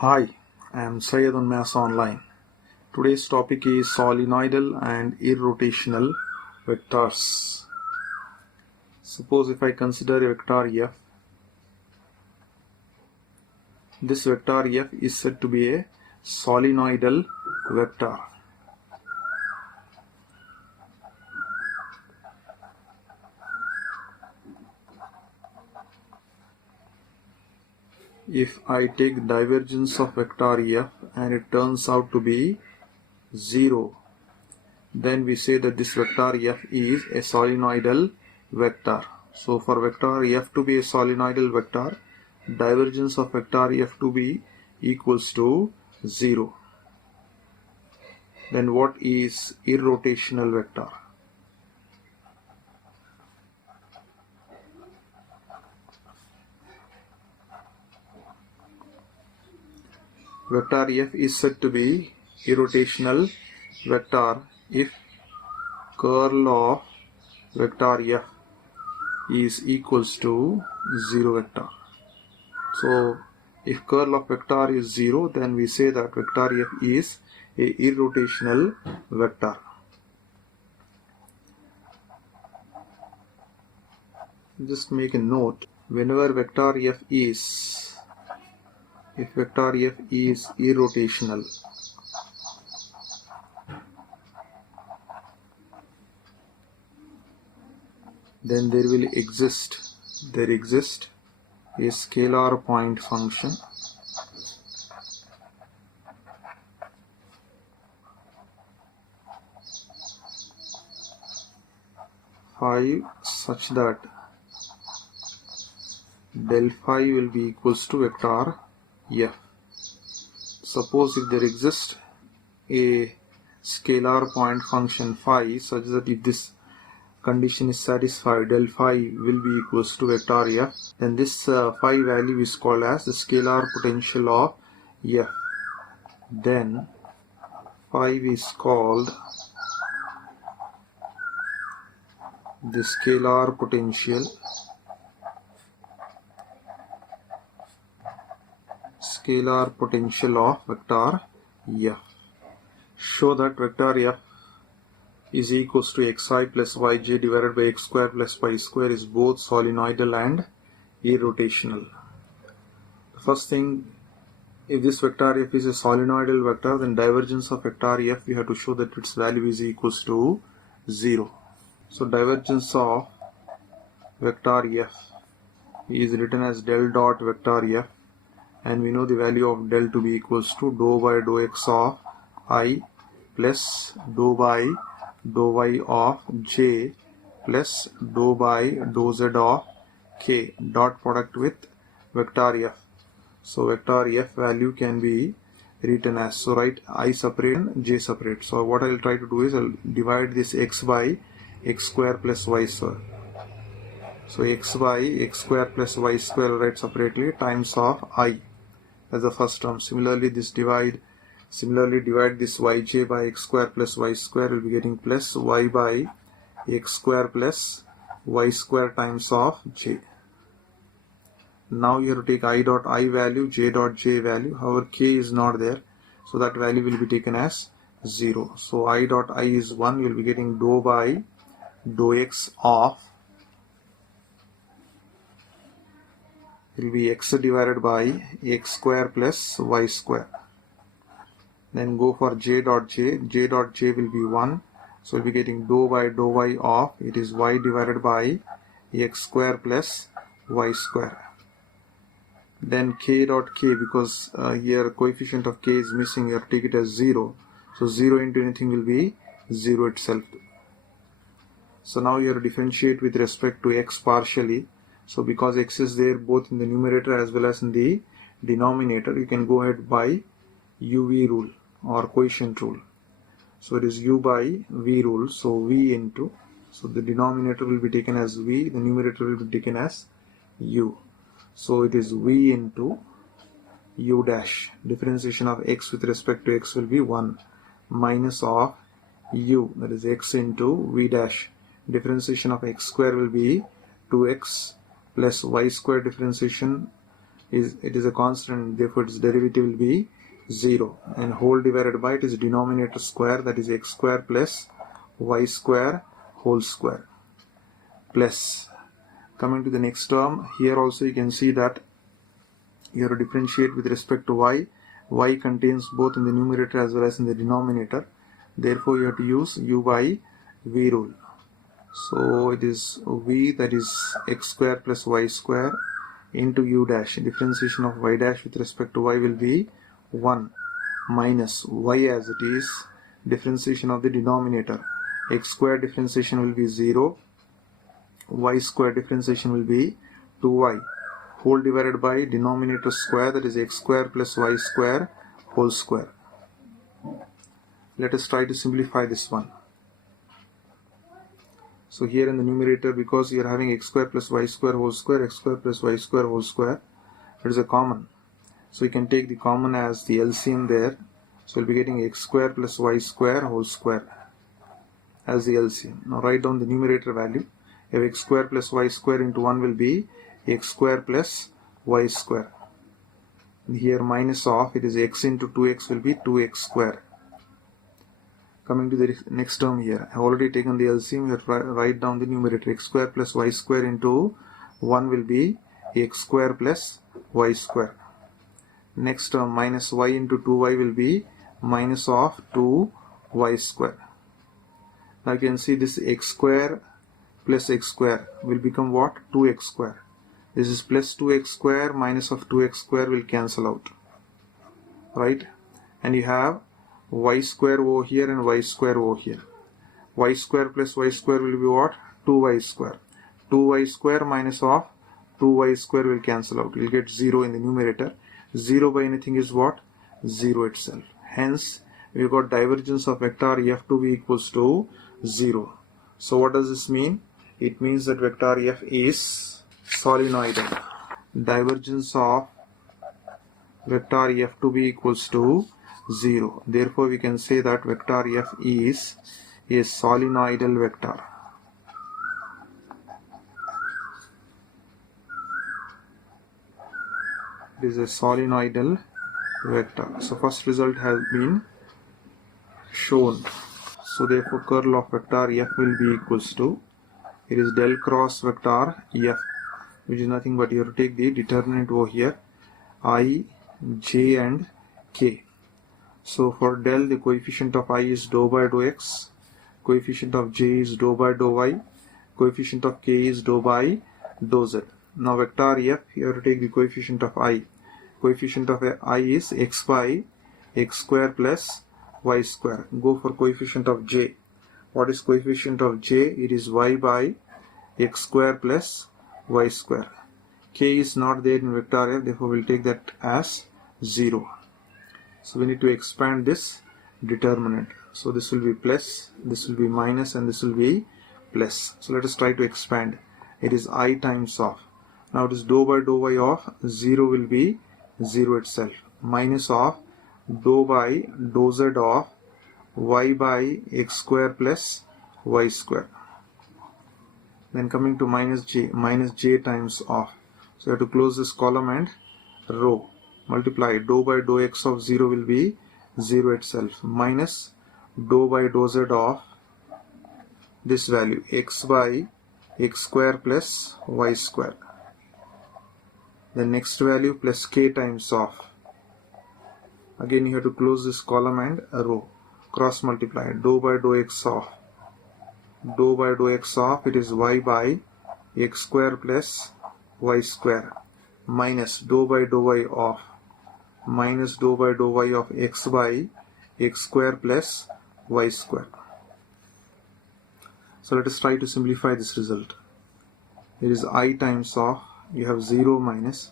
Hi, I am Syed on Mass Online. Today's topic is solenoidal and irrotational vectors. Suppose if I consider a vector f, this vector f is said to be a solenoidal vector. If I take divergence of vector f and it turns out to be 0, then we say that this vector f is a solenoidal vector. So for vector f to be a solenoidal vector, divergence of vector f to be equals to 0. Then what is irrotational vector? Vector f is said to be irrotational vector if curl of vector f is equals to 0 vector. So if curl of vector is 0, then we say that vector f is a irrotational vector. Just make a note, whenever vector f is, if vector f is irrotational, then there exists a scalar point function phi such that del phi will be equals to vector f. Suppose if there exists a scalar point function phi such that if this condition is satisfied, del phi will be equals to vector f, then this phi value is called as the scalar potential of f. Then phi is called the scalar potential of vector f. Show that vector f is equals to xi plus yj divided by x square plus y square is both solenoidal and irrotational. First thing, if this vector f is a solenoidal vector, then divergence of vector f, we have to show that its value is equals to 0. So divergence of vector f is written as del dot vector f, and we know the value of del to be equals to dou by dou x of I plus dou by dou y of j plus dou by dou z of k dot product with vector f. So vector f value can be written as, so write I separate and j separate. So what I will try to do is I'll divide this x by x square plus y square. So x by x square plus y square I'll write separately times of I as the first term. Similarly divide this yj by x square plus y square, will be getting plus y by x square plus y square times of j. Now you have to take I dot I value, j dot j value. However, k is not there, so that value will be taken as 0. So I dot I is 1, you will be getting dou by dou x of, will be x divided by x square plus y square. Then go for j dot j will be 1, so we'll be getting dou by dou y of, it is y divided by x square plus y square. Then k dot k, because here coefficient of k is missing, you have to take it as 0, so 0 into anything will be 0 itself. So now you have to differentiate with respect to x partially. So because x is there both in the numerator as well as in the denominator, you can go ahead by uv rule or quotient rule. So it is u by v rule, so v into, so the denominator will be taken as v, the numerator will be taken as u. So it is v into u dash, differentiation of x with respect to x will be 1, minus of u, that is x into v dash, differentiation of x square will be 2x plus y square, differentiation it is a constant, therefore its derivative will be 0, and whole divided by it is denominator square, that is x square plus y square whole square. Plus, coming to the next term, here also you can see that you have to differentiate with respect to y. Y contains both in the numerator as well as in the denominator, therefore you have to use u by v rule. So it is v, that is x square plus y square into u dash. Differentiation of y dash with respect to y will be 1 minus y as it is, differentiation of the denominator, x square differentiation will be 0, y square differentiation will be 2y, whole divided by denominator square, that is x square plus y square whole square. Let us try to simplify this one. So here in the numerator, because you are having x square plus y square whole square, x square plus y square whole square, it is a common. So you can take the common as the LCM there. So we'll be getting x square plus y square whole square as the LCM. Now write down the numerator value. You have x square plus y square into 1 will be x square plus y square. And here minus of, it is x into 2x will be 2x square. Coming to the next term here, I have already taken the LCM. We have to write down the numerator. X square plus y square into 1 will be x square plus y square. Next term, minus y into 2y will be minus of 2y square. Now you can see this x square plus x square will become what? 2x square. This is plus 2x square minus of 2x square will cancel out, right? And you have y square over here and y square over here. Y square plus y square will be what? 2y square. 2y square minus of 2y square will cancel out. You will get 0 in the numerator. 0 by anything is what? 0 itself. Hence, we have got divergence of vector f to be equals to 0. So what does this mean? It means that vector f is solenoidal. Divergence of vector f to be equals to 0. Therefore, we can say that vector f is a solenoidal vector. It is a solenoidal vector. So first result has been shown. So therefore curl of vector f will be equals to, it is del cross vector f, which is nothing but you have to take the determinant over here, I, j and k. So for del, the coefficient of I is dou by dou x, coefficient of j is dou by dou y, coefficient of k is dou by dou z. Now vector f, you have to take the coefficient of I. Coefficient of I is x by x square plus y square. Go for coefficient of j. What is coefficient of j? It is y by x square plus y square. K is not there in vector f, therefore we'll take that as 0. So we need to expand this determinant. So this will be plus, this will be minus, and this will be plus. So let us try to expand. It is I times of. Now it is dou by dou y of 0 will be 0 itself. Minus of dou by dou z of y by x square plus y square. Then coming to minus j times of. So you have to close this column and row. Multiply dou by dou x of 0 will be 0 itself, minus dou by dou z of this value, x by x square plus y square. The next value plus k times of. Again you have to close this column and a row. Cross multiply dou by dou x of. Dou by dou x of, it is y by x square plus y square, minus dou by dou y of, minus dou by dou y of x by x square plus y square. So let us try to simplify this result. It is I times of, you have 0 minus.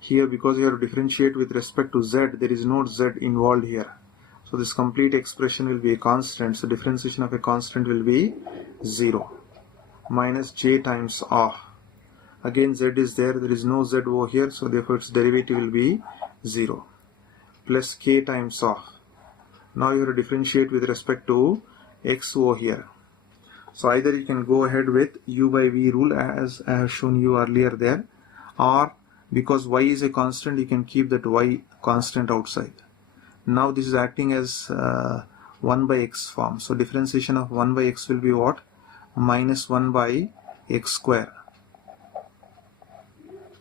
Here because you have to differentiate with respect to z, there is no z involved here. So this complete expression will be a constant. So differentiation of a constant will be 0. Minus j times of. Again z is there is no z over here, so therefore its derivative will be 0. Plus k times of. Now you have to differentiate with respect to x over here. So either you can go ahead with u by v rule as I have shown you earlier there, or Because y is a constant, you can keep that y constant outside. Now this is acting as 1 by x form. So differentiation of 1 by x will be what? Minus 1 by x square.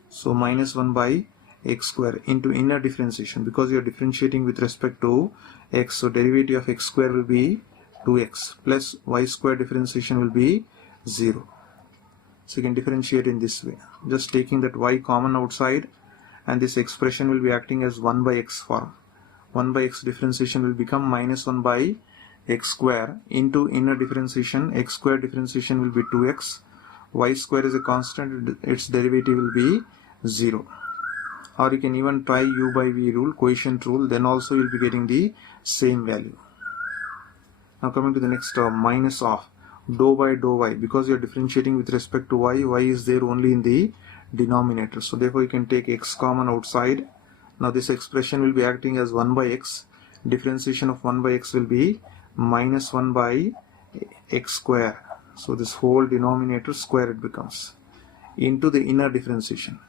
So minus 1 by x square into inner differentiation, because you are differentiating with respect to x. So derivative of x square will be 2x plus y square differentiation will be 0. So you can differentiate in this way, just taking that y common outside, and this expression will be acting as 1 by x form. 1 by x differentiation will become minus 1 by x square into inner differentiation. X square differentiation will be 2x. Y square is a constant, its derivative will be 0. Or you can even try u by v rule, quotient rule, then also you will be getting the same value. Now coming to the next term, minus of dou by dou y. Because you are differentiating with respect to y, y is there only in the denominator. So therefore you can take x common outside. Now this expression will be acting as 1 by x. Differentiation of 1 by x will be minus 1 by x square. So this whole denominator square it becomes into the inner differentiation.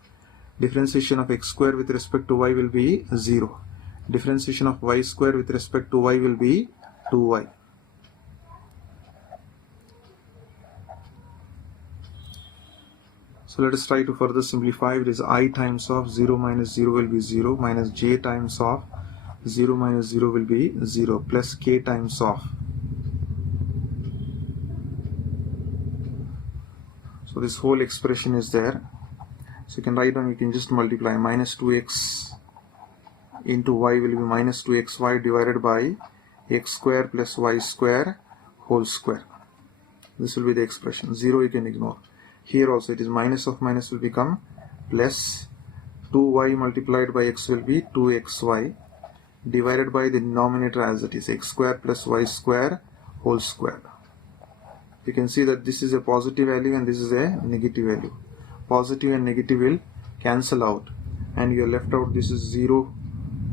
Differentiation of x square with respect to y will be 0. Differentiation of y square with respect to y will be 2y. So let us try to further simplify. It is I times of 0 minus 0 will be 0, minus j times of 0 minus 0 will be 0, plus k times of. So this whole expression is there. So you can write down, you can just multiply. Minus 2x into y will be minus 2xy divided by x square plus y square whole square. This will be the expression. 0 you can ignore. Here also it is minus of minus will become plus 2y multiplied by x will be 2xy divided by the denominator as it is, x square plus y square whole square. You can see that this is a positive value and this is a negative value. Positive and negative will cancel out and you are left out. This is 0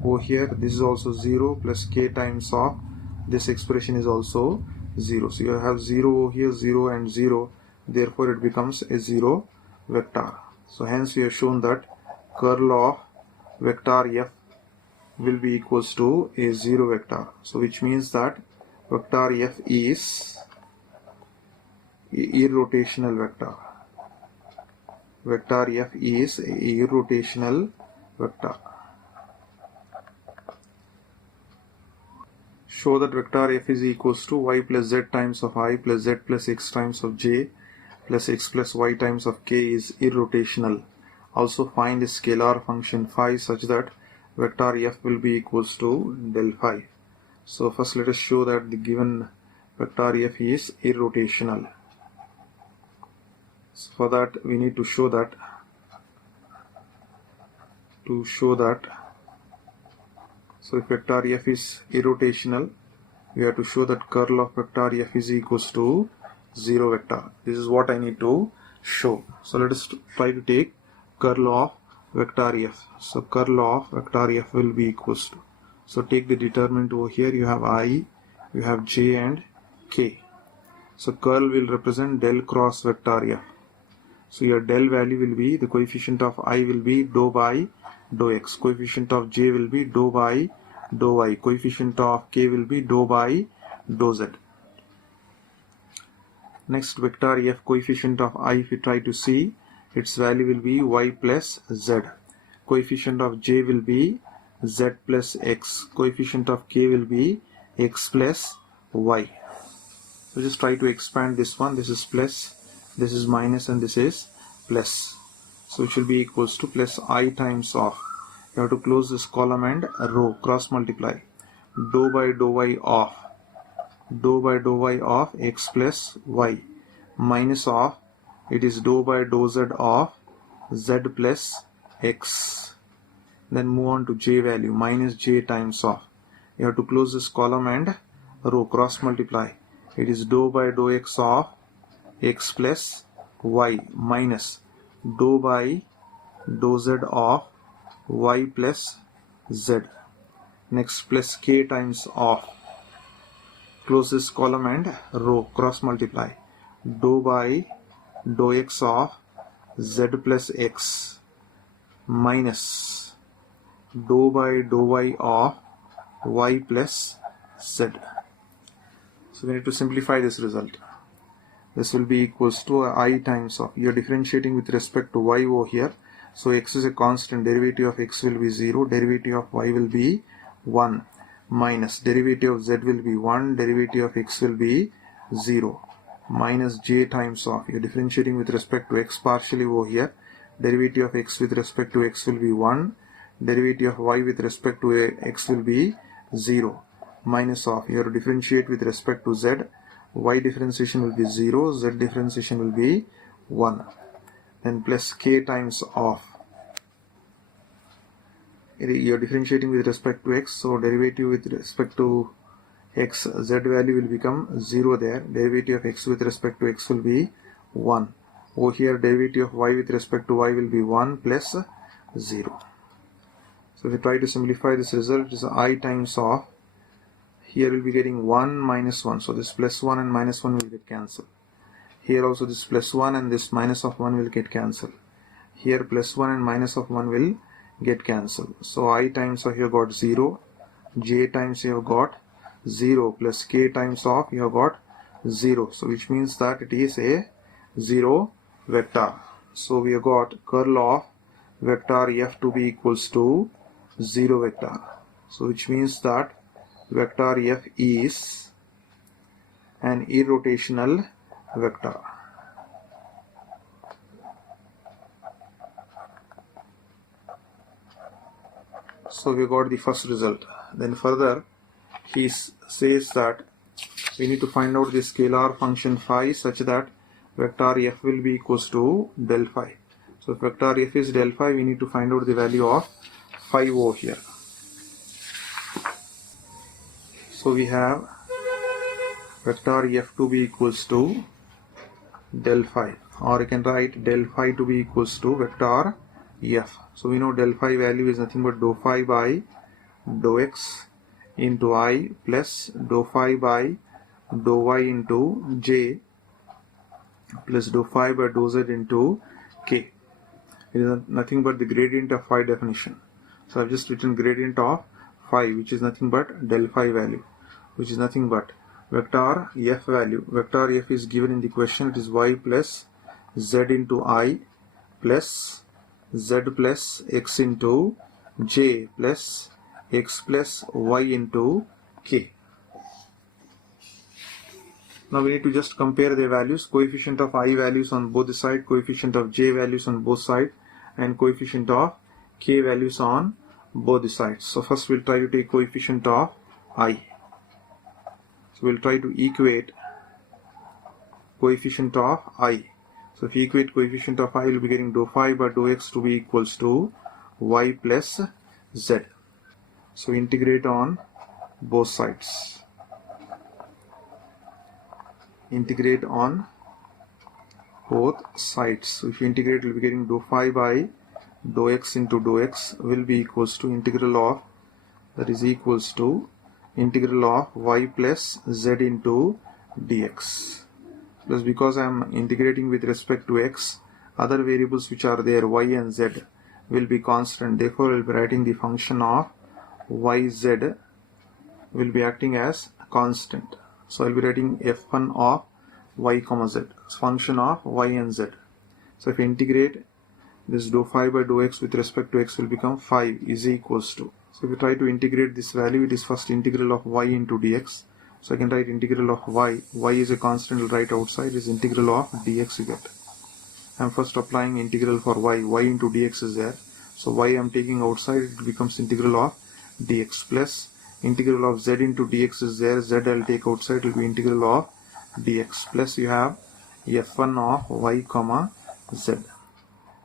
over here. This is also 0 plus k times of this expression is also 0. So you have 0 over here, 0 and 0. Therefore it becomes a 0 vector. So hence we have shown that curl of vector f will be equals to a 0 vector. So which means that vector f is irrotational vector. Vector f is a irrotational vector. Show that vector f is equals to y plus z times of I plus z plus x times of j plus x plus y times of k is irrotational. Also find the scalar function phi such that vector f will be equals to del phi. So first let us show that the given vector f is irrotational. So for that we need to show that so if vector f is irrotational, we have to show that curl of vector f is equals to 0 vector. This is what I need to show. So let us try to take curl of vector f. So curl of vector f will be equals to, so take the determinant over here. You have I, you have j and k. So curl will represent del cross vector f. So your del value will be, the coefficient of I will be dou by dou x, coefficient of j will be dou by dou y, coefficient of k will be dou by dou z. Next vector f coefficient of I, if you try to see, its value will be y plus z. Coefficient of j will be z plus x. Coefficient of k will be x plus y. So just try to expand this one. This is plus, this is minus, and this is plus. So it will be equals to plus I times of. You have to close this column and row, cross multiply. Dou by dou y of. Dou by dou y of x plus y minus of, it is dou by dou z of z plus x. Then move on to j value, minus j times of. You have to close this column and row, cross multiply. It is dou by dou x of x plus y minus dou by dou z of y plus z. Next plus k times of. Close this column and row, cross multiply. Dou by dou x of z plus x minus dou by dou y of y plus z. So we need to simplify this result. This will be equals to I times of, you are differentiating with respect to y over here. So x is a constant, derivative of x will be 0, derivative of y will be 1, minus derivative of z will be 1, derivative of x will be 0, minus j times of, you are differentiating with respect to x partially over here, derivative of x with respect to x will be 1, derivative of y with respect to x will be 0, minus of, you have to differentiate with respect to z, y differentiation will be 0, z differentiation will be 1, then plus k times of, you are differentiating with respect to x, so derivative with respect to x, z value will become 0 there, derivative of x with respect to x will be 1, over here derivative of y with respect to y will be 1 plus 0. So if we try to simplify this result, it is I times of, here we'll be getting 1 minus 1, so this plus 1 and minus 1 will get cancelled. Here also this plus 1 and this minus of 1 will get cancelled. Here plus 1 and minus of 1 will get cancelled. So I times of, you have got 0, j times you have got 0, plus k times of, you have got 0. So which means that it is a 0 vector. So we have got curl of vector f to be equals to 0 vector. So which means that vector f is an irrotational vector. So we got the first result. Then further he says that we need to find out the scalar function phi such that vector f will be equals to del phi. So if vector f is del phi, we need to find out the value of phi over here. So we have vector f to be equals to del phi, or you can write del phi to be equals to vector f. So we know del phi value is nothing but dou phi by dou x into I plus dou phi by dou y into j plus dou phi by dou z into k. It is nothing but the gradient of phi definition. So I've just written gradient of phi, which is nothing but del phi value, which is nothing but vector f value. Vector f is given in the question, it is y plus z into I plus z plus x into j plus x plus y into k. Now we need to just compare their values, coefficient of I values on both the sides, coefficient of j values on both sides, and coefficient of k values on both the sides. So first we'll try to take coefficient of I. So we'll try to equate coefficient of I. So if you equate coefficient of I, you'll be getting dou phi by dou x to be equals to y plus z. So integrate on both sides. Integrate on both sides. So if you integrate, you'll be getting dou phi by dou x into dou x will be equals to integral of, that is equals to integral of y plus z into dx. Plus because I am integrating with respect to x, other variables which are there, y and z, will be constant. Therefore, I will be writing the function of yz will be acting as constant. So I will be writing f1 of y comma z, function of y and z. So if you integrate, this dou phi by dou x with respect to x will become 5 is equals to. So if you try to integrate this value, it is first integral of y into dx. So I can write integral of y. Y is a constant right outside, is integral of dx you get. I am first applying integral for y. Y into dx is there. So y I am taking outside, it becomes integral of dx plus integral of z into dx is there. Z I will take outside, it will be integral of dx plus you have f1 of y comma z.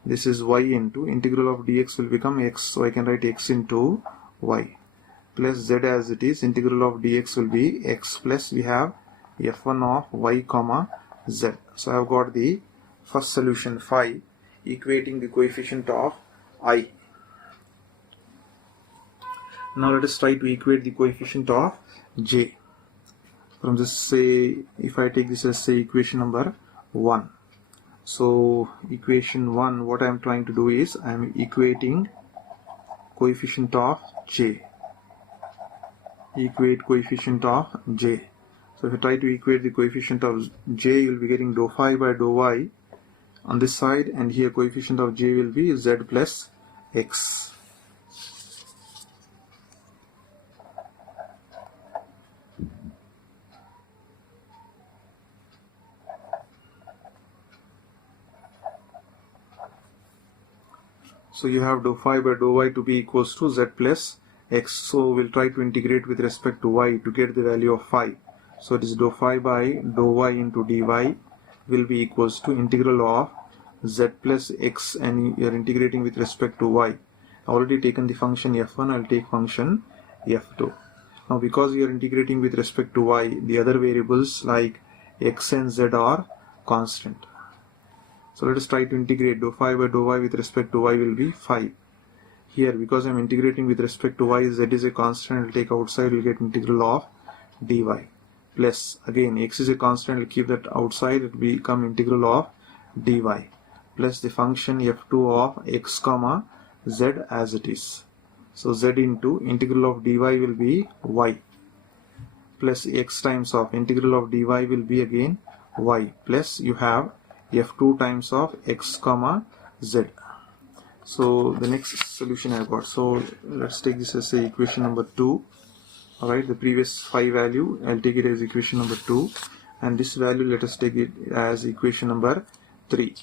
This is y into integral of dx will become x. So I can write x into y plus z as it is. Integral of dx will be x plus we have f1 of y comma z. So I have got the first solution phi, equating the coefficient of I. Now let us try to equate the coefficient of j. From this, say if I take this as say equation number 1. So equation 1, what I am trying to do is I am equating coefficient of j. Equate coefficient of j. So if I try to equate the coefficient of j, you will be getting dou phi by dou y on this side, and here coefficient of j will be z plus x. So you have dou phi by dou y to be equals to z plus x. So we'll try to integrate with respect to y to get the value of phi. So it is dou phi by dou y into dy will be equals to integral of z plus x, and you are integrating with respect to y. I already taken the function f1, I'll take function f2. Now because you are integrating with respect to y, the other variables like x and z are constant. So let us try to integrate. Dou phi by dou y with respect to y will be 5. Here, because I am integrating with respect to y, z is a constant, I will take outside, we will get integral of dy. Plus, again, x is a constant, I will keep that outside, it will become integral of dy. Plus the function f2 of x comma z as it is. So z into integral of dy will be y. Plus x times of integral of dy will be again y. Plus you have f2 times of x comma z. So the next solution I have got. So let's take this as a equation number 2. Alright, the previous phi value, I'll take it as equation number 2. And this value, let us take it as equation number 3.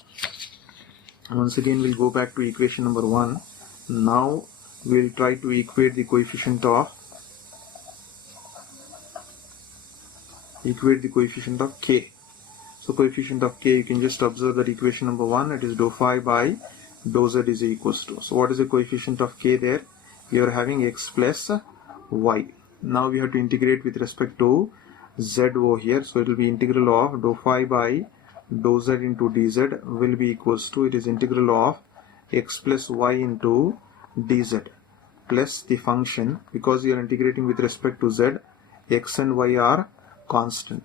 Once again, we'll go back to equation number 1. Now we'll try to equate the coefficient of k. So coefficient of k, you can just observe that equation number 1, it is dou phi by dou z is equals to. So what is the coefficient of k there? You are having x plus y. Now we have to integrate with respect to z over here. So it will be integral of dou phi by dou z into dz will be equals to, it is integral of x plus y into dz plus the function, because you are integrating with respect to z, x and y are constant.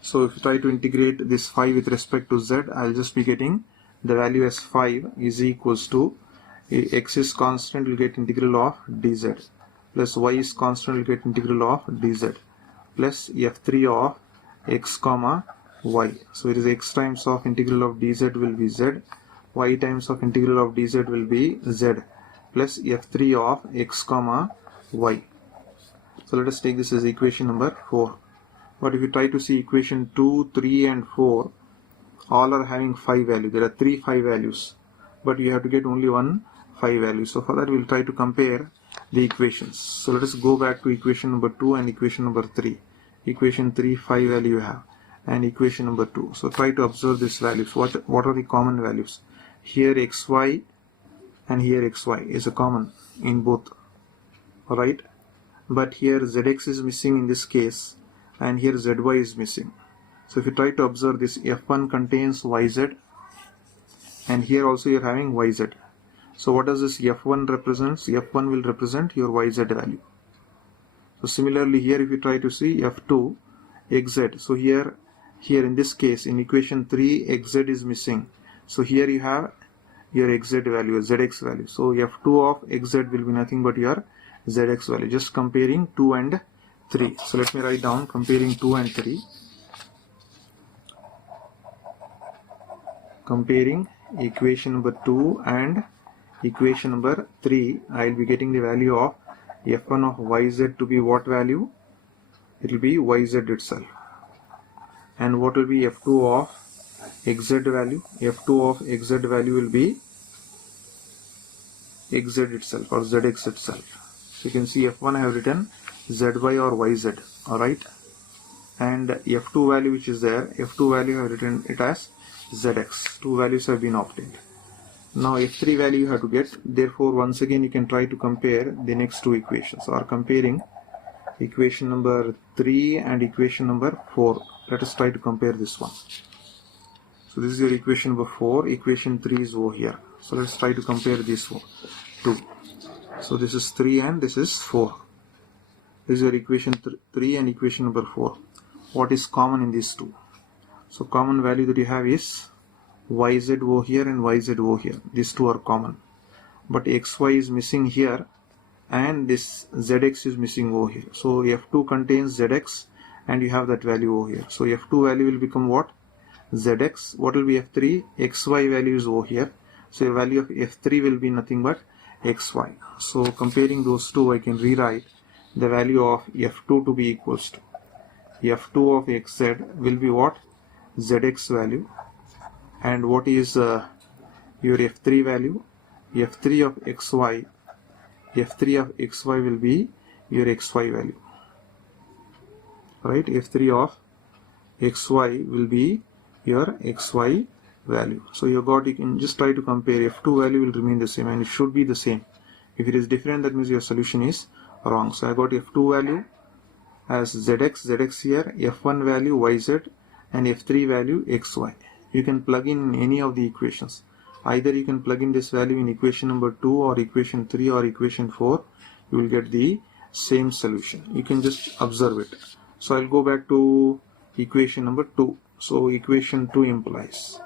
So if you try to integrate this 5 with respect to z, I'll just be getting the value as 5 is equals to, x is constant, will get integral of dz, plus y is constant, will get integral of dz, plus f3 of x comma y. So it is x times of integral of dz will be z, y times of integral of dz will be z, plus f3 of x comma y. So let us take this as equation number 4. But if you try to see equation 2, 3 and 4, all are having phi value. There are 3 phi values, but you have to get only one phi value. So for that we will try to compare the equations. So let us go back to equation number 2 and equation number 3. Equation 3 phi value you have, and equation number 2. So try to observe these values. What are the common values? Here xy and here xy is a common in both. Alright, but here zx is missing in this case, and here zy is missing. So if you try to observe this, f1 contains yz, and here also you are having yz. So what does this f1 represents? F1 will represent your yz value. So similarly here, if you try to see f2 xz, so here in this case in equation 3 xz is missing. So here you have your xz value, zx value. So f2 of xz will be nothing but your zx value. Just comparing 2 and 3. So let me write down comparing 2 and 3. Comparing equation number 2 and equation number 3, I will be getting the value of f1 of yz to be what value? It will be yz itself. And what will be f2 of xz value? f2 of xz value will be xz itself or zx itself. So you can see f1 I have written zy or yz, alright, and f2 value which is there, f2 value I have written it as zx. Two values have been obtained. Now f3 value you have to get. Therefore once again you can try to compare the next two equations, or comparing equation number 3 and equation number 4. Let us try to compare this one. So this is your equation number 4, equation 3 is over here. So let's try to compare these two. So this is 3 and this is 4. This is your equation 3 and equation number 4. What is common in these two? So common value that you have is yz over here and yz over here. These two are common. But xy is missing here and this zx is missing over here. So f2 contains zx and you have that value over here. So f2 value will become what? Zx. What will be f3? Xy value is over here. So the value of f3 will be nothing but xy. So comparing those two, I can rewrite the value of f2 to be equals to f2 of xz will be what? Zx value. And what is your f3 value? f3 of xy will be your xy value, right? f3 of xy will be your xy value. So you can just try to compare. f2 value will remain the same and it should be the same. If it is different, that means your solution is wrong. So I got f2 value as zx here, f1 value yz, and f3 value xy. You can plug in any of the equations. Either you can plug in this value in equation number 2 or equation 3 or equation 4. You will get the same solution. You can just observe it. So I'll go back to equation number 2. So equation 2 implies.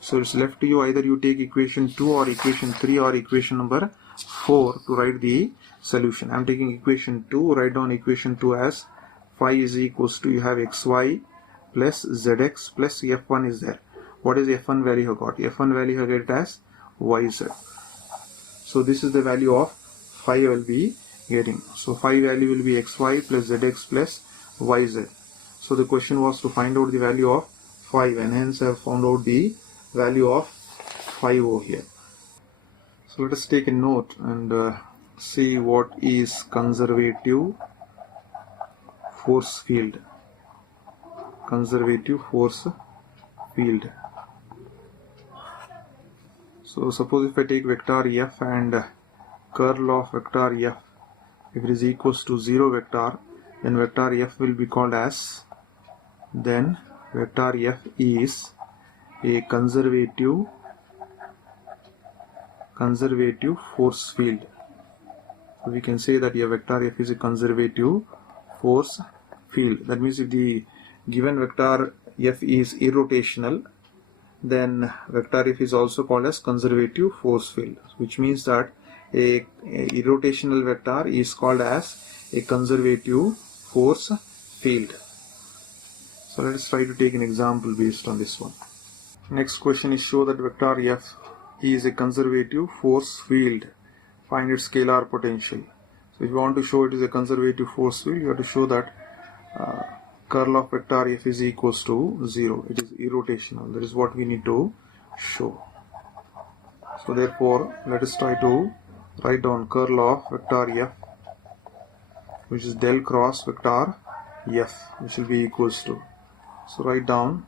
So it's left to you, either you take equation 2 or equation 3 or equation number 4 to write the solution. I'm taking equation 2, write down equation 2 as phi is equals to, you have xy plus zx plus f1 is there. What is f1 value I got? f1 value I get it as yz. So this is the value of phi I will be getting. So phi value will be xy plus zx plus yz. So the question was to find out the value of phi, and hence I have found out the value of phi over here. So let us take a note and see what is conservative force field. Conservative force field. So suppose if I take vector f and curl of vector f, if it is equals to 0 vector, then vector f will be called as, then vector f is a conservative force field. So we can say that a vector f is a conservative force field. That means if the given vector f is irrotational, then vector f is also called as conservative force field, which means that a irrotational vector is called as a conservative force field. So let us try to take an example based on this one. Next question is, show that vector f is a conservative force field. Find its scalar potential. So if you want to show it is a conservative force field, you have to show that curl of vector f is equals to 0. It is irrotational. That is what we need to show. So therefore, let us try to write down curl of vector f, which is del cross vector f, which will be equals to. So write down,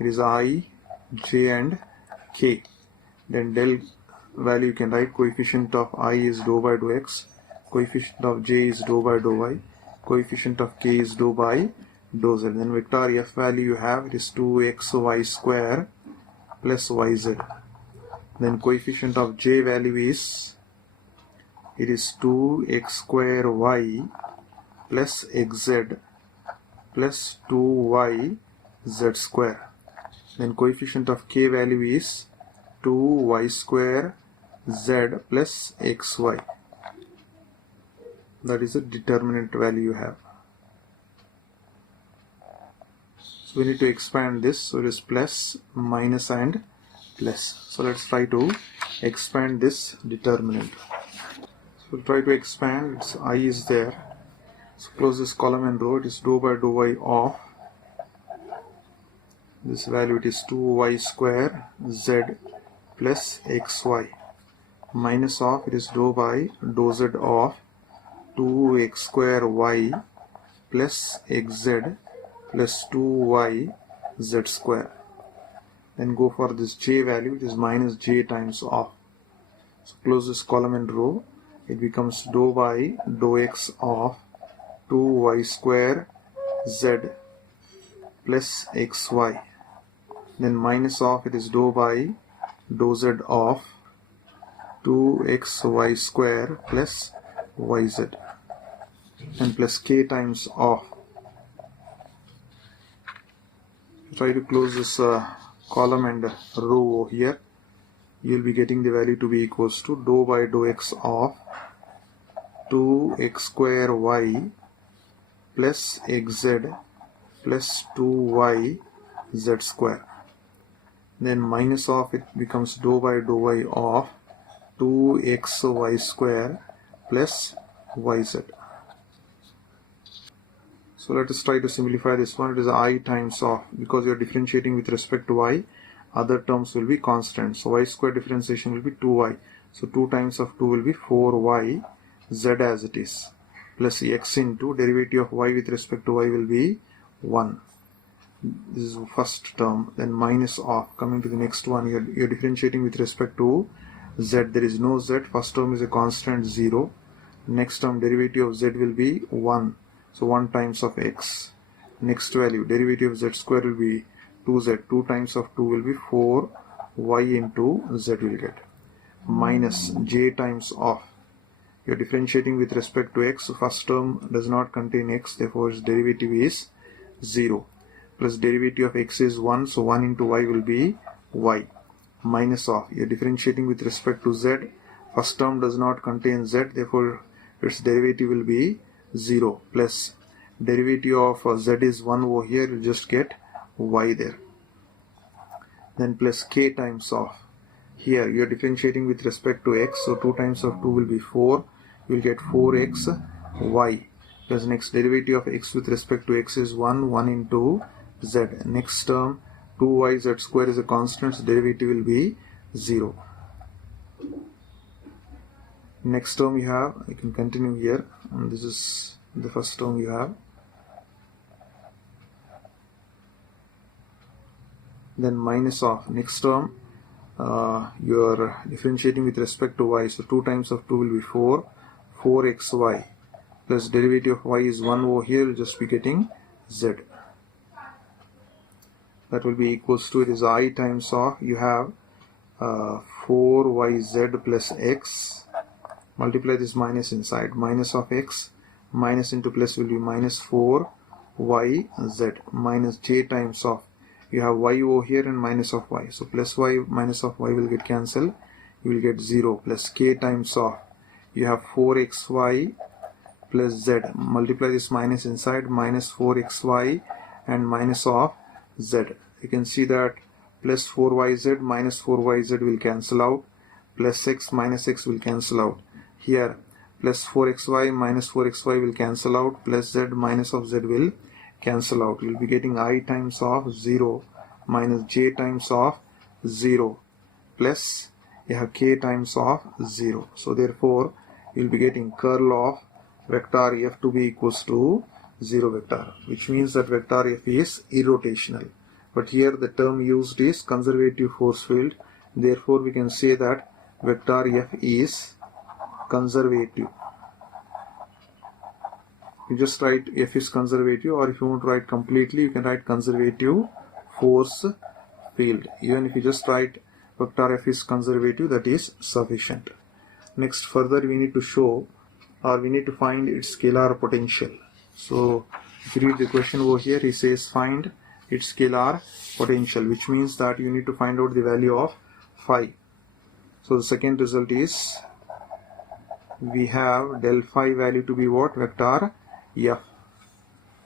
it is I, j and k. Then del value you can write, coefficient of I is dou by dou x, coefficient of j is dou by dou y, coefficient of k is dou by dou z. Then vector f value you have, it is 2xy square plus yz. Then coefficient of j value is, it is 2x square y plus xz plus 2y z square. Then coefficient of k value is 2y square z plus xy. That is the determinant value you have. So we need to expand this. So it is plus, minus and plus. So let's try to expand this determinant. So we'll try to expand. Its I is there. So close this column and row. It is dou by dou y of this value. It is 2y square z plus xy minus of, it is dou by dou z of 2x square y plus xz plus 2y z square. Then go for this j value, it is minus j times of. So close this column and row. It becomes dou by dou x of 2y square z plus xy. Then minus of, it is dou by dou z of 2xy square plus yz, and plus k times of. Try to close this column and row over here. You'll be getting the value to be equals to dou by dou x of 2x square y plus xz plus 2y z square. Then minus of it becomes dou by dou y of 2xy square plus yz. So let us try to simplify this one. It is I times of, because you are differentiating with respect to y, other terms will be constant. So y square differentiation will be 2y. So 2 times of 2 will be 4y z as it is, plus x into derivative of y with respect to y will be 1. This is the first term. Then minus of, coming to the next one, you're differentiating with respect to z. There is no z. First term is a constant 0. Next term derivative of z will be 1. So 1 times of x. Next value derivative of z square will be 2z. 2 times of 2 will be 4y into z will get. Minus j times of. You're differentiating with respect to x. So first term does not contain x. Therefore its derivative is 0. Plus derivative of x is 1. So 1 into y will be y. Minus of. You're differentiating with respect to z. First term does not contain z. Therefore its derivative will be 0, plus derivative of z is 1 over here, you just get y there. Then plus k times of, here you are differentiating with respect to x, so 2 times of 2 will be 4, you will get 4x y, plus next derivative of x with respect to x is 1, 1 into z. Next term 2y z square is a constant, so derivative will be 0. Next term you have, you can continue here, and this is the first term you have. Then minus of, next term you are differentiating with respect to y, so 2 times of 2 will be 4, 4xy, plus derivative of y is 1 over here, you'll just be getting z. That will be equals to, it is I times of, you have 4yz plus x. Multiply this minus inside, minus of x, minus into plus will be minus 4yz, minus j times of, you have y over here and minus of y, so plus y minus of y will get cancelled, you will get 0, plus k times of, you have 4xy plus z, multiply this minus inside, minus 4xy and minus of z. You can see that plus 4yz minus 4yz will cancel out, plus x minus x will cancel out. Here plus 4xy minus 4xy will cancel out, plus z minus of z will cancel out. You will be getting I times of 0 minus j times of 0, plus you have k times of 0. So therefore you will be getting curl of vector f to be equals to 0 vector, which means that vector f is irrotational. But here the term used is conservative force field. Therefore we can say that vector f is conservative. You just write f is conservative, or if you want to write completely, you can write conservative force field. Even if you just write vector f is conservative, that is sufficient. Next, further we need to show, or we need to find its scalar potential. So if you read the question over here, he says find its scalar potential, which means that you need to find out the value of phi. So the second result is, we have del phi value to be what? Vector f.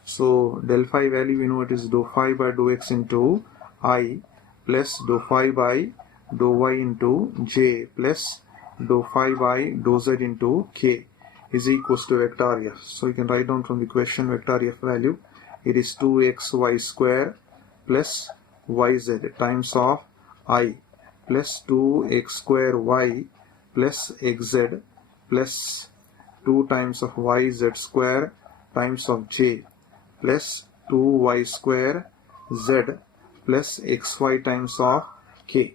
So del phi value, we know it is dou phi by dou x into I plus dou phi by dou y into j plus dou phi by dou z into k is equals to vector f. So you can write down from the question vector f value. It is 2xy square plus yz times of I plus 2x square y plus xz plus 2 times of yz square times of j plus 2y square z plus xy times of k.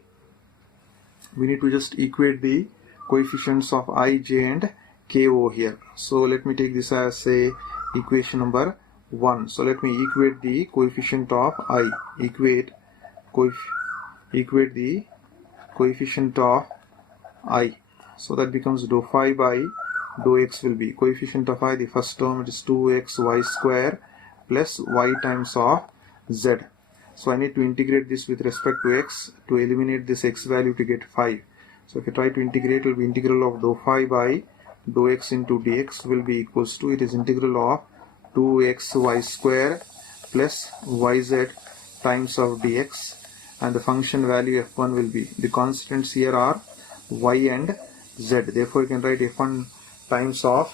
We need to just equate the coefficients of I, j and k over here. So let me take this as say equation number 1. So let me equate the coefficient of I. Equate the coefficient of I. So that becomes dou phi by dou x will be coefficient of I. The first term, it is 2xy square plus y times of z So I need to integrate this with respect to x to eliminate this x value to get 5. So if I try to integrate, it will be integral of dou phi by dou x into dx will be equals to, it is integral of 2xy square plus yz times of dx, and the function value f1 will be, the constants here are y and z, therefore you can write f1 times of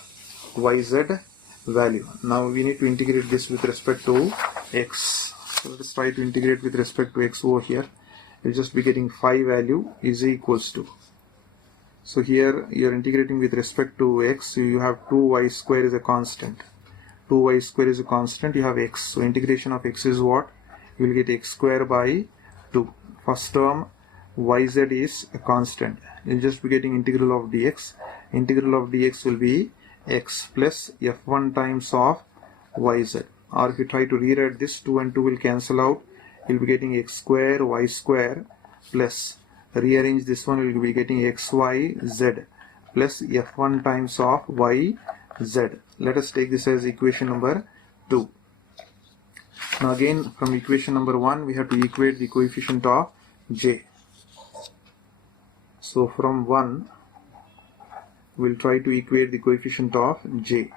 yz value. Now we need to integrate this with respect to x. So let's try to integrate with respect to x over here. You'll just be getting phi value is equals to, so here you're integrating with respect to x, so you have 2y square is a constant. 2y square is a constant, you have x. So integration of x is what? You will get x square by 2. First term yz is a constant. You'll just be getting integral of dx. Integral of dx will be x plus f1 times of yz. Or if you try to rewrite this, 2 and 2 will cancel out. You'll be getting x square y square plus, rearrange this one, you will be getting xyz plus f1 times of yz. Let us take this as equation number 2. Now again from equation number 1 we have to equate the coefficient of j. So from 1 we'll try to equate the coefficient of j.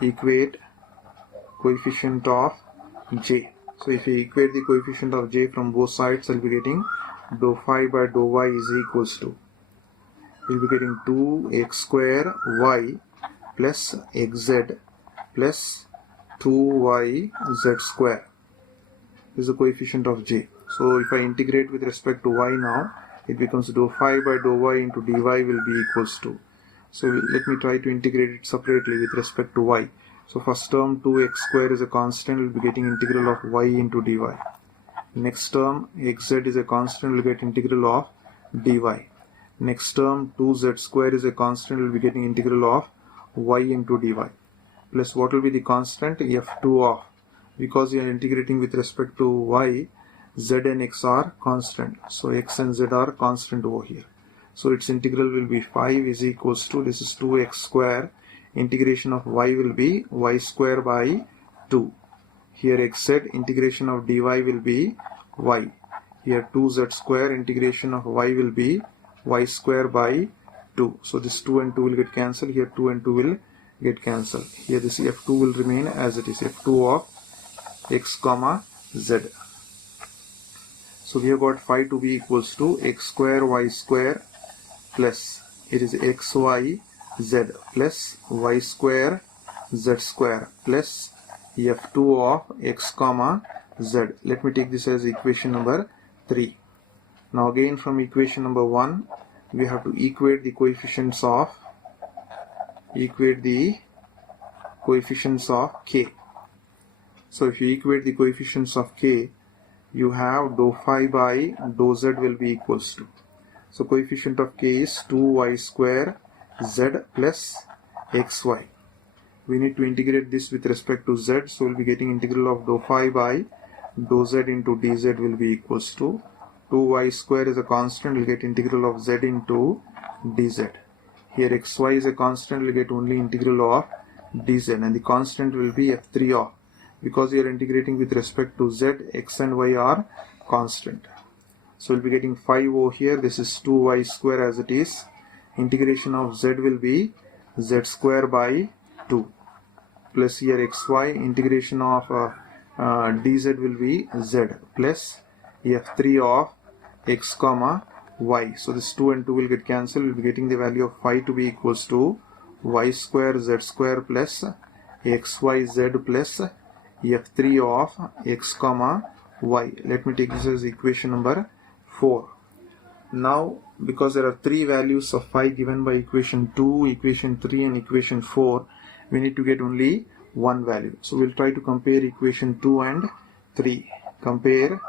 Equate coefficient of j. So if we equate the coefficient of j from both sides, I'll be getting dou phi by dou y is equals to, we'll be getting 2x square y plus xz plus 2yz square. This is the coefficient of j. So if I integrate with respect to y now, it becomes dou phi by dou y into dy will be equals to. So let me try to integrate it separately with respect to y. So first term 2x square is a constant, we'll be getting integral of y into dy. Next term xz is a constant, we'll get integral of dy. Next term 2z square is a constant, we'll be getting integral of y into dy. Plus what will be the constant? f2 of, because you are integrating with respect to y, z and x are constant. So x and z are constant over here. So its integral will be 5 is equals to, this is 2x square, integration of y will be y square by 2. Here xz, integration of dy will be y. Here 2z square, integration of y will be y square by 2. So this 2 and 2 will get cancelled. Here 2 and 2 will get cancelled. Here this f2 will remain as it is, f2 of x comma z. So we have got phi to be equals to x square y square plus, it is xy z plus y square z square plus f2 of x comma z. Let me take this as equation number 3. Now again from equation number 1 we have to equate the coefficients of k. So if you equate the coefficients of k, you have dou phi by dou z will be equals to, so coefficient of k is 2y square z plus xy. We need to integrate this with respect to z, so we'll be getting integral of dou phi by dou z into dz will be equals to, 2y square is a constant, we'll get integral of z into dz. Here xy is a constant, we'll get only integral of dz, and the constant will be f3 of, because we are integrating with respect to z, x and y are constant. So we'll be getting 5 over here, this is 2y square as it is, integration of z will be z square by 2, plus here xy, integration of dz will be z plus f3 of x comma y. So this 2 and 2 will get cancelled, we'll be getting the value of phi to be equals to y square z square plus xyz plus f3 of x comma y. Let me take this as equation number 4. Now because there are 3 values of phi given by equation 2, equation 3 and equation 4, we need to get only one value. So we'll try to compare equation 2 and 3. Compare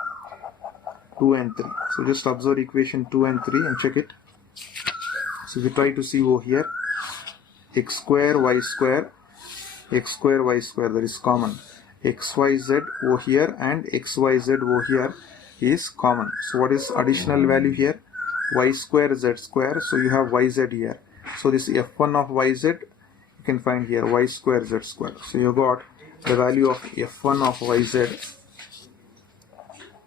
2 and 3. So just observe equation 2 and 3 and check it. So we try to see over here, x square y square, x square y square, that is common. xyz over here and xyz over here is common. So what is additional value here? Y square z square. So you have yz here. So this f1 of yz you can find here, y square z square. So you got the value of f1 of yz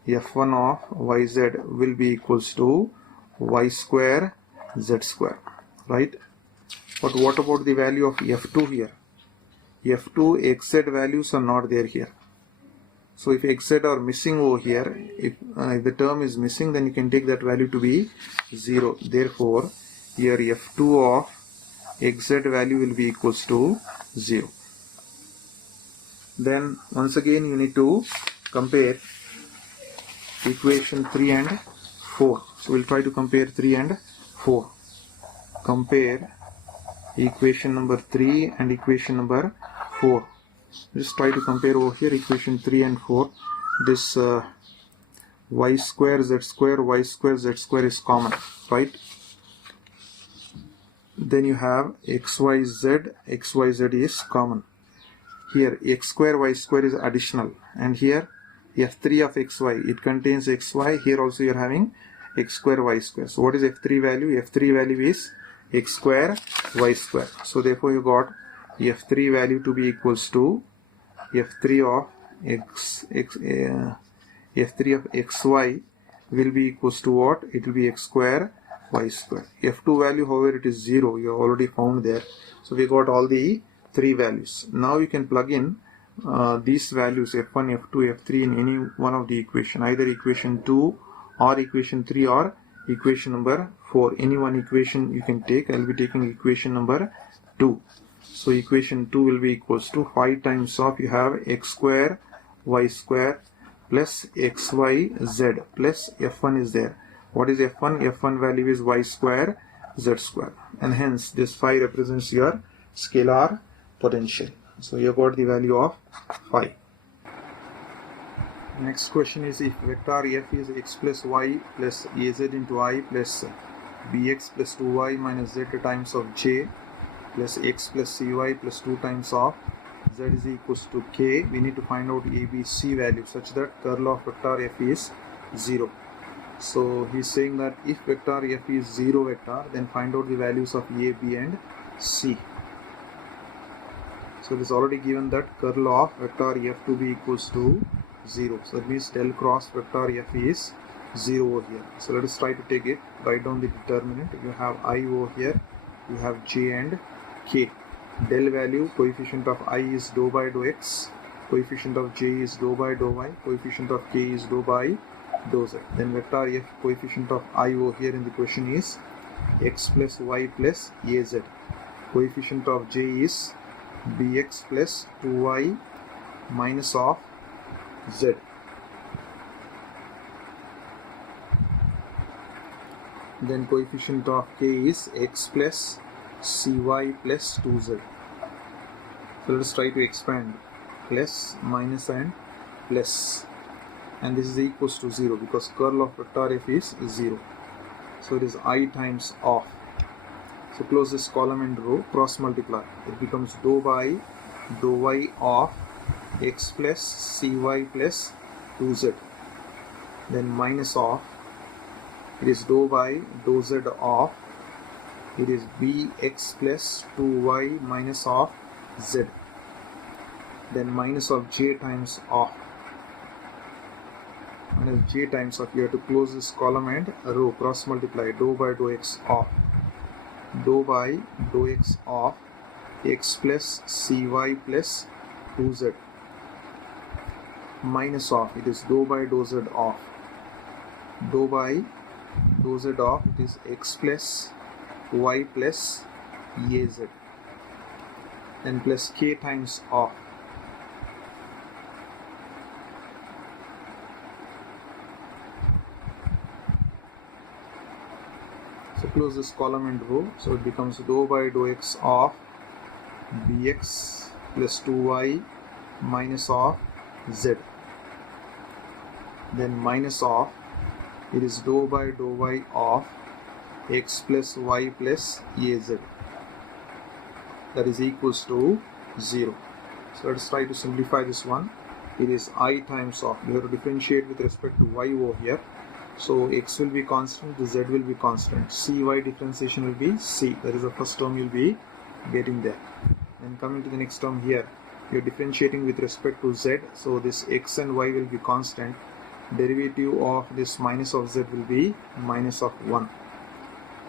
f1 of yz will be equals to y square z square, right? But what about the value of f2 here? f2 xz values are not there here. So if xz are missing over here, if the term is missing, then you can take that value to be 0. Therefore, here f2 of xz value will be equals to 0. Then once again you need to compare equation 3 and 4. So we'll try to compare 3 and 4. Compare equation number 3 and equation number 4. Just try to compare over here equation 3 and 4. This y square z square is common, right? Then you have xyz is common. Here x square y square is additional, and here f3 of xy, it contains xy. Here also you are having x square y square. So what is f3 value? f3 value is x square y square. So therefore you got f3 value to be equals to f3 of f3 of xy will be equals to what? It will be x square y square. f2 value, however, it is 0. You have already found there. So we got all the three values. Now you can plug in these values f1, f2, f3 in any one of the equation, either equation 2 or equation 3 or equation number 4. Any one equation you can take. I will be taking equation number 2. So equation 2 will be equals to 5 times of, you have x square y square plus xyz plus f1 is there. What is f1? f1 value is y square z square, and hence this 5 represents your scalar potential. So you got the value of 5. Next question is, if vector f is x plus y plus az into I plus bx plus 2y minus z times of j plus x plus cy plus 2 times of z is equals to k, we need to find out a, b, c value such that curl of vector f is 0. So he is saying that if vector f is 0 vector, then find out the values of a, b and c. So it is already given that curl of vector f to be equals to 0. So that means del cross vector f is 0 over here. So let us try to take it. Write down the determinant. You have I over here, you have j and k. Del value, coefficient of I is dou by dou x, coefficient of j is dou by dou y, coefficient of k is dou by dou z. Then vector f coefficient of I over here in the question is x plus y plus az. Coefficient of j is bx plus 2y minus of z. Then coefficient of k is x plus cy plus 2z. So let us try to expand. Plus, minus and plus. And this is equals to 0 because curl of vector f is 0. So it is I times of. So close this column and row, cross multiply. It becomes dou by dou y of x plus cy plus 2z. Then minus of, it is dou by dou z of, it is bx plus 2y minus of z. Then minus of j times of. Minus j times of, you have to close this column and row, cross multiply, dou by dou x of. Dou by dou x of x plus cy plus 2z. Minus of, it is dou by dou z of. Dou by dou z of, it is x plus y plus az. Then plus k times of. So close this column and row. So it becomes dou by dou x of bx plus 2y minus of z. Then minus of, it is dou by dou y of x plus y plus az. That is equals to 0. So let's try to simplify this one. It is I times of. You have to differentiate with respect to y over here. So x will be constant, the z will be constant. Cy differentiation will be c. That is the first term you will be getting there. Then coming to the next term here, you are differentiating with respect to z. So this x and y will be constant. derivative of this minus of z will be minus of 1.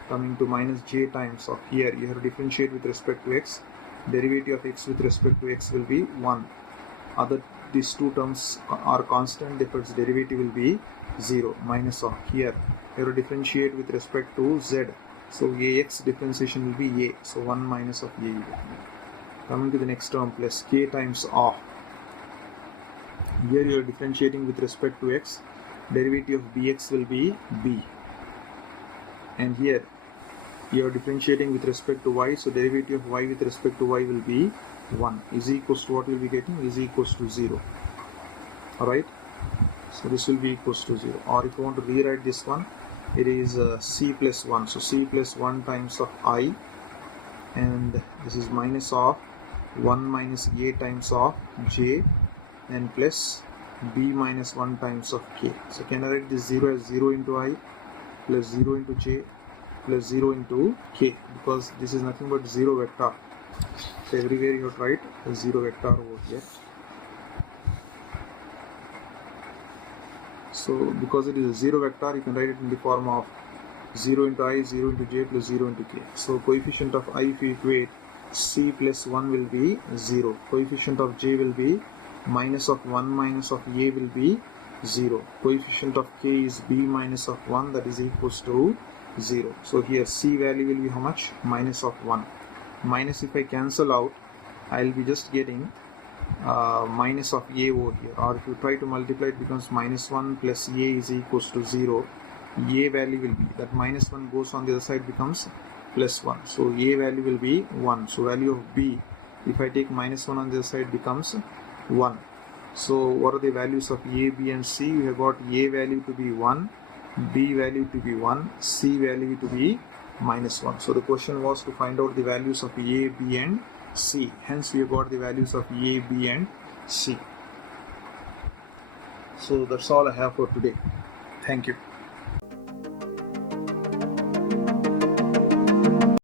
Coming to minus j times of here, you have to differentiate with respect to x. Derivative of x with respect to x will be 1. These two terms are constant, therefore its derivative will be 0. Minus of here, you have to differentiate with respect to z. So ax differentiation will be a. So 1 minus of a. Coming to the next term, plus k times of. Here you are differentiating with respect to x. Derivative of bx will be b. And here you are differentiating with respect to y. So derivative of y with respect to y will be 1. Is equals to what we will be getting? Is equals to 0. Alright. So this will be equals to 0. Or if you want to rewrite this one, it is c plus 1. So c plus 1 times of I, and this is minus of 1 minus a times of j, and plus b minus 1 times of k. So can I write this 0 as 0 into I plus 0 into j plus 0 into k, because this is nothing but 0 vector. So everywhere you have to write a 0 vector over here. So because it is a 0 vector, you can write it in the form of 0 into I, 0 into j plus 0 into k. So coefficient of I, if you equate, c plus 1 will be 0. Coefficient of j will be minus of 1 minus of a will be 0. Coefficient of k is b minus of 1, that is equals to 0. So here c value will be how much? Minus of 1. Minus, if I cancel out, I will be just getting minus of a over here. Or if you try to multiply, it becomes minus 1 plus a is equals to 0. A value will be, that minus 1 goes on the other side, becomes plus 1. So a value will be 1. So value of b, if I take minus 1 on the other side, becomes 1. So what are the values of a, b and c? We have got a value to be 1, b value to be 1, c value to be minus 1. So the question was to find out the values of a, b and c. Hence we have got the values of a, b and c. So that's all I have for today. Thank you.